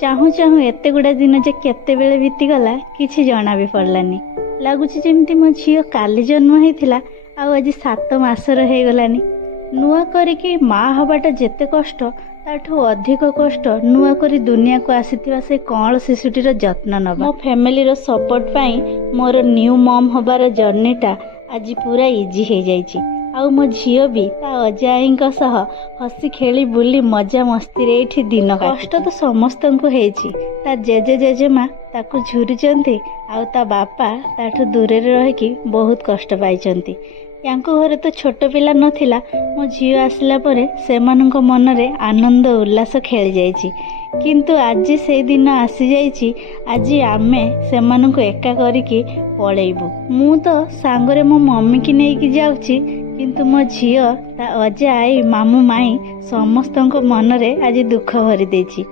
चाहू चाहू एते गुड़ा दिन जे केतेबेले बीतीगला किछि जना भी पड़लानी। लगुच जमी मो झील काली जन्म होता आज 7 मासर हो गलानी। नुआ करिकी माँ हवाटा जेते कष्ट ताठू अधिक कष्ट नुआ करी दुनिया को आसीथिबा से कौन शिशुटीर जत्न नबा। मो फैमिली रो सपोर्ट पाई मोर न्यू मॉम हबार जर्नीटा आज पूरा इजी हो जाइछि। आउ मो झील भी ता अजाईंक सह हसी खेली बुली मजा मस्ती रे एठी दिन कष्ट तो समस्त को हेछि। ता जेजे जेजेमा ताकू झुरिचंती आउ ता बापा ताठू दूर रही बहुत कष्ट पाइचंती। यांको घरे तो छोट पिला नथिला। मो झील आसला परे सेमानंक मनरे आनंद उल्लास खेली जाइछि। किंतु आज से दिन आसी जाइछि। आज आमे सेमानंक एका करिकी पळेइबु। मु तो सांगरे मो मम्मी की नेकी जाउछि किंतु मो झील ता अजा आई मामू माई समस्तंक मनरे आज दुख भरी देछि।